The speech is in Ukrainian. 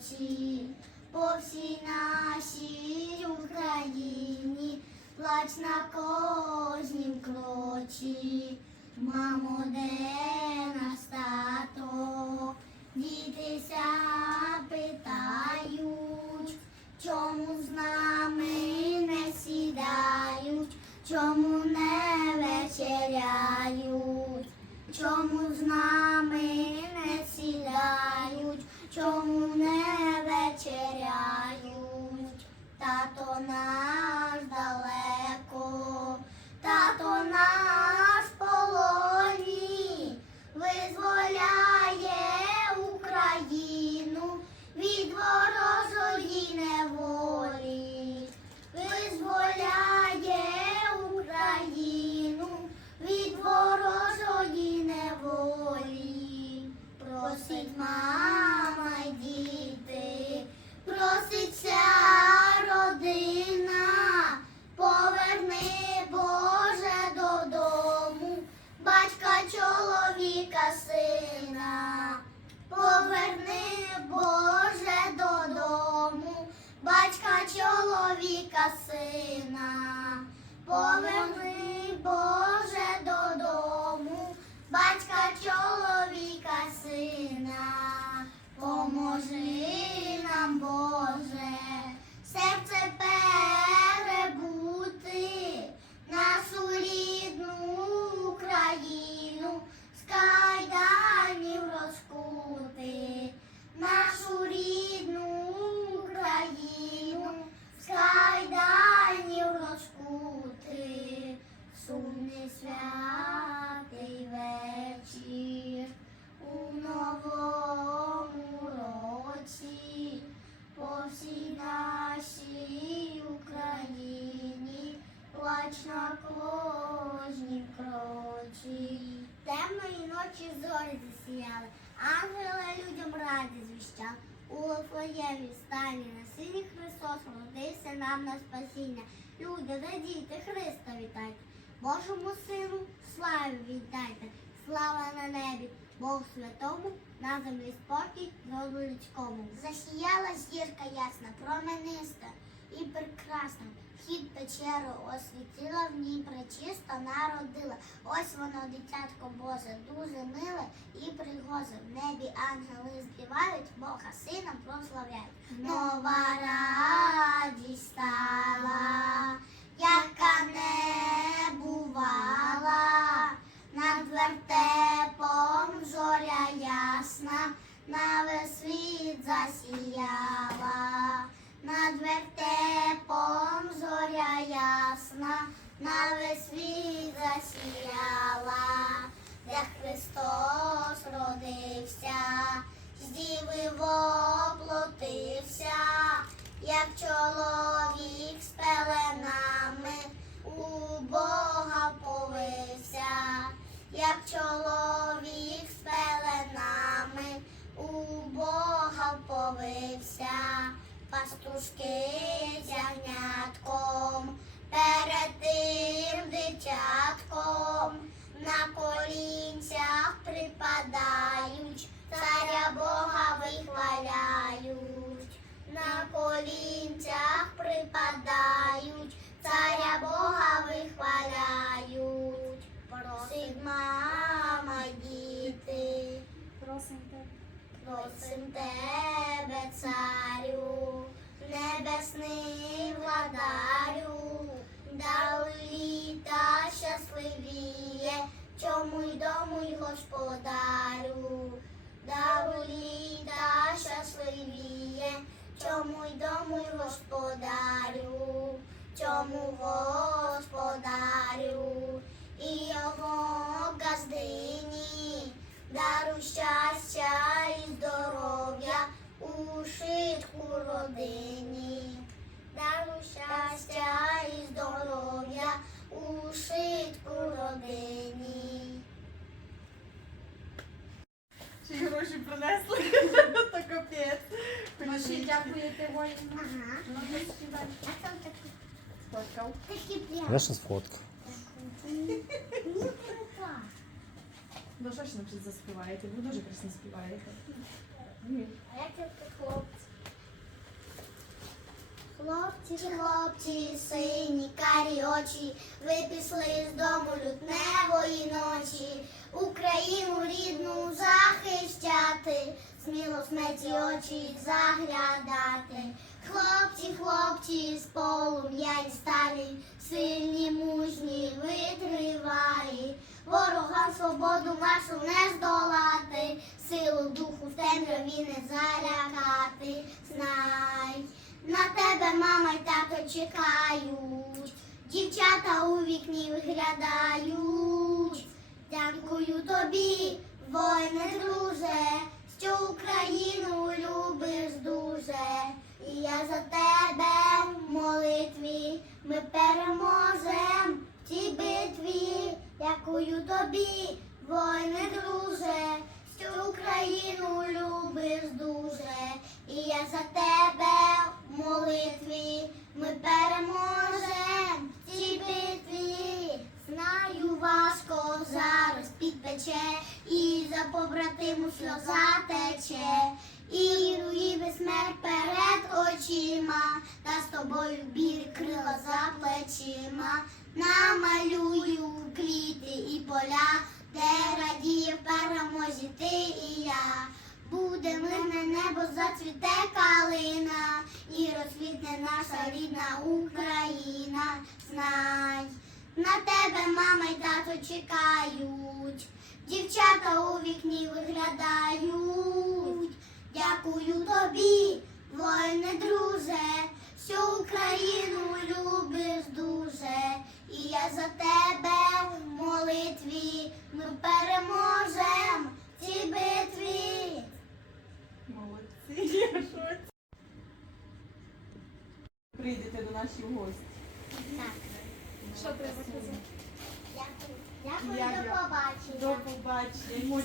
плач на кожнім кроці, по всій нашій Україні, плач на кожнім кроці, мамо, де наш тато, дітися питають, чому з нами не сідають, чому не вечеряють, чому з нами чому не вечеряють, тато наш далеко, тато наш чоловіка сина. Ночі зорі засіяли, ангели людям раді звіщали. У Лофоєві стані на синій Христос родився нам на спасіння. Люди, радійте, Христа вітайте, Божому Сину славі віддайте, слава на небі, Бог святому, на землі спокій, роду людському. Засіяла зірка ясна, промениста і прекрасна. Вхід печеру освітила, в ній пречисто народила. Ось воно, дитятко Боже, дуже миле і пригоже. В небі ангели співають, Бога сином прославляють. Нова радість стала, яка не бувала, над вертепом зоря ясна, на весь світ засіяла, над вертепом на весь світ засіяла, де Христос родився, з діви воплотився, як чоловік з пеленами у Бога повився, як чоловік з пеленами у Бога повився, пастушки Просим тебе. просим тебе, царю, небесний владарю, дай літа щасливіє, чому й дому й господарю, дай літа щасливіє, чому й дому й господарю, чому господарю і його газдині. Дару шитку родині. Дару щастя і здоров'я у шитку родині. Чи гроші принесли? То капець. Маші, дякуєте воїну. Ага. Ну, ви співай. А там такі, Фоткав. такі. Я ще сфоткав. Ну. Ну що ж нам заспіваєте? Ви дуже красно співаєте. А як це хлопці? Хлопці, хлопці, сині карі очі, ви пішли з дому лютневої ночі, Україну рідну захищати, сміло в смерті очі заглядати. Хлопці, хлопці, з полум'я сталі, сильні, мужні, витривалі, ворогам свободу нашу не здолати, силу духу в темряві не залякати. Знай, на тебе мама й тато чекають, дівчата у вікні виглядають. Дякую тобі, воїне друже, що Україну любиш дуже. І я за тебе Дякую тобі, воїне друже, що Україну любиш дуже. І я за тебе в молитві, ми переможем в цій битві. Знаю, важко зараз підпече, і за побратиму сльоза тече, і руїни смерть перед очима, та з тобою білі крила за плечима. Намалюю квіти і поля, де радіє перемозі ти і я. Буде мирне небо, зацвіте калина, і розквітне наша рідна Україна. Знай, на тебе мама й тато чекають, дівчата у вікні виглядають. Дякую тобі, воїне друже, що Україну любиш дуже. І я за тебе в молитві, ми переможем в цій битві. Молодці, я шоці. Прийдете до нашої гості. Так, Що треба казати? дякую. Дякую, до побачення. До побачення. Йому